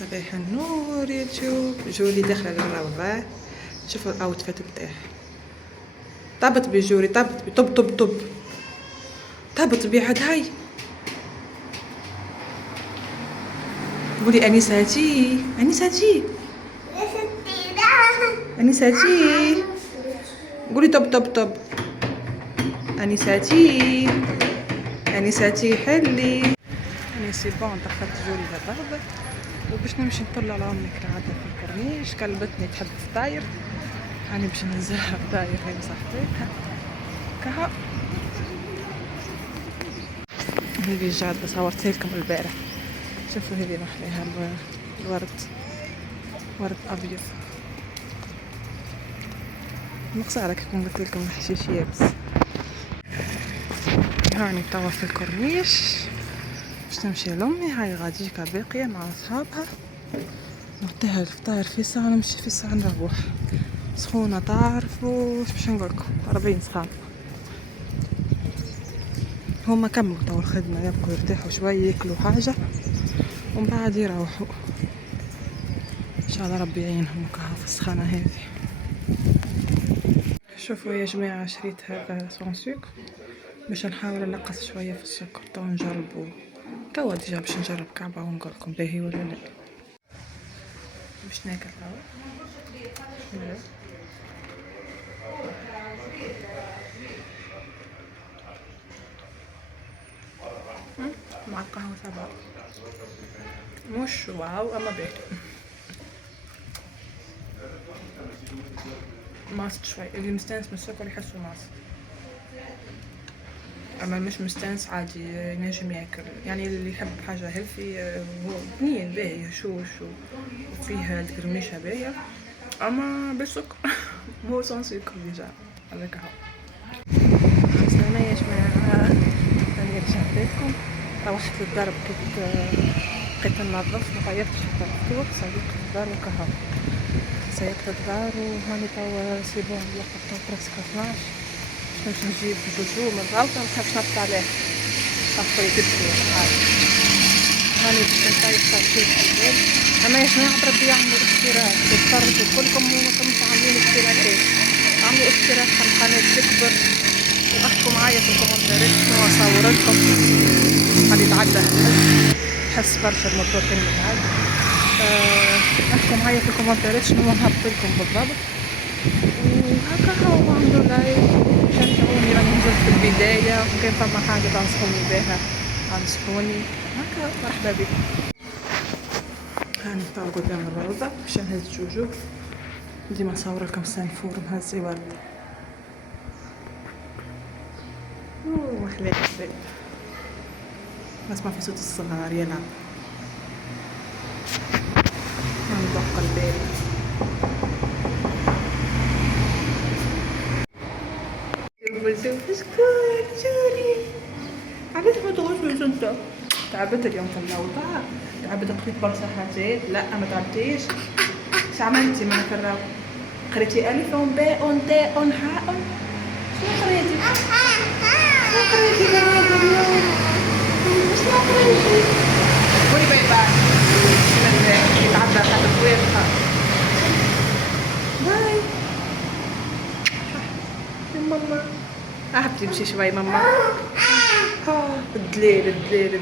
صباح النور يوتيوب. جولي داخله للروضه. شوفوا الاوتفيت بتاعها. طبط بجوري، طبط بي، طب طب طب طبط بي عاد. هاي قولي انساتي انساتي انساتي. قولي طب طب طب انساتي انساتي حلي. انا سي بون دخلت جولي للروضه وباش نمشي نطل على امي كالعاده في الكورنيش. كلبتني تحب الفطاير، هاني باش ننزلها فطاير هاي صاحبتها كها. هذه الجادة صورتها لكم البارح. شوفوا هذه محليها الورد، ورد ابيض. مقصارة كيكون قلت لكم الحشيش يابس. هاني توا في الكورنيش باش نمشي لامي. هاي غاديكا باقية مع اصحابها. نعطيها الفطاير في ساعة نمشي في ساعة نروح. سخونة تعرفوا باش نقولكم 40 سخانة. هما كملوا توا الخدمة، يبقوا يرتاحوا شوية ياكلوا حاجة ومن بعد يروحوا ان شاء الله. ربي يعينهم وكها في السخانة هذه. شوفوا يا جماعة، شريت هذا سون سوكر باش نحاول نقص شوية في السكر. توا نجربوا توا ديجا باش نجرب كعبة ونقولكم باهي ولا لا. باش ناكل توا مع القهوة تبع مش واو اما باهي. ماست شوي، اللي مستانس من السكر يحسوا ماست، اما مش مستانس عادي ينجم ياكل. يعني اللي يحب حاجة هيلثي هو بنين باهي شوش وفيها القرميشة باهية، اما بالسكر مو سون سكر ديجا. هذاك هو. السلامة يا جماعة، أنا رجعت لكم. روحت للدار بقيت ننظف، مغيرتش حتى الفطور. سيقت الدار وكهو سيقت الدار وهاني توا سي بون. الوقت توا برسك 12 باش نجيب جوجو من الراوتة. منحبش نطلع عليه خاطر يكبسوا الحاجة. هاني باش نطيب ترشيح البال. اما يا جماعة بربي يعملوا اشتراك، تتفرجوا كلكم وما كنتش عاملين اشتراكات. عملوا اشتراك على القناة تكبر، واحكوا معايا في الكومنتات شنو اصور لكم. غادي يتعدى نحس برشا الموتور كان يتعدى. احكوا معايا في الكومنتات شنو نهبط لكم بالضبط. وهكا هو عملوا لايك شجعوني. راني نزلت في البداية وكان فما حاجة تنصحوني بها تنصحوني هكا. مرحبا بكم. هاني توا قدام الروضة باش نهز جوجو. ديما نصور لكم سانفور مهزي ورد. وحليت حليت نسمع في صوت الصغار يلعب. نبقى البارد. بسكوت جوري. علاش ما تغشوش انت؟ تعبت اليوم في الروضة، تعبت. قريت برشا حاجات. لا ما تعبتيش. اش عملتي معنا في الروضة؟ قريتي الف باء تاء حاء. شنو قريتي؟ شنو قريتي في الروضة اليوم؟ شنو قريتي؟ قولي باي باي. يتعدى خاطر واقفة. باي يا ماما. حبيبتي تمشي شوي ماما. الدليل الدليل